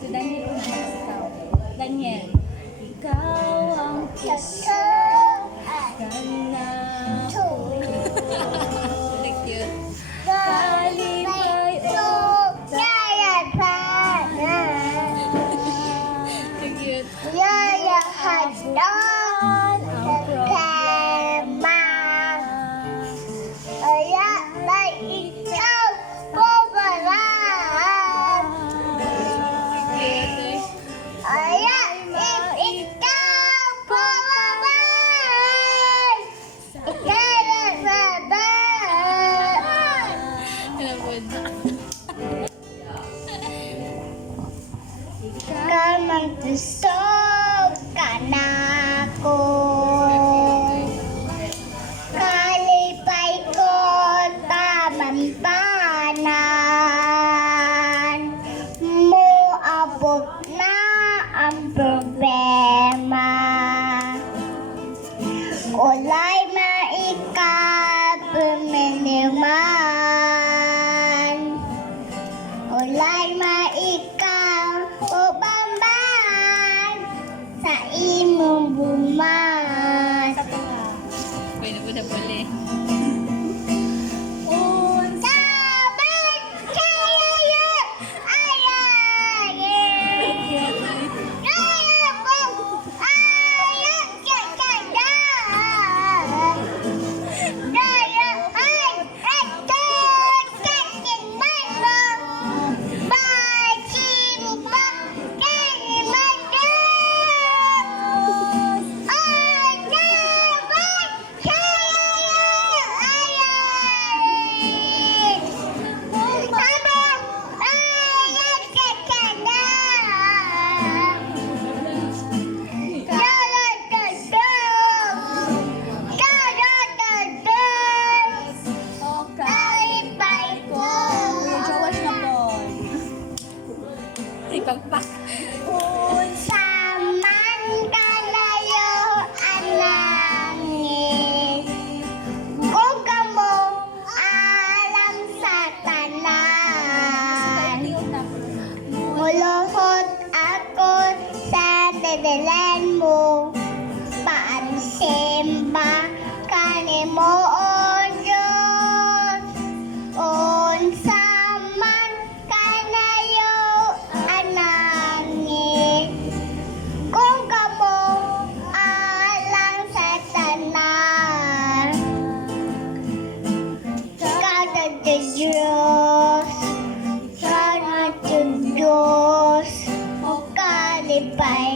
Si Daniel una ikaw. Daniel, ikaw ang puso kana ko. Cute. Kalipay o cute. Ang problema. Gusto ka na ko, kalipay ko tamantanan mo abot na ang problema. Ulay maikapuminiman, ulay maikapubamban sa imong bumas. Pwede po na puli. Pagpak. Unsa man kalayo anangin, kung kamo alam sa tanan, muluhod ako sa dadalan mo, paansimba kanimo o Diyos. Unsa man kalayo anangin, kung kamo alang sa tanan, kada Diyos, kada Diyos, o kalipay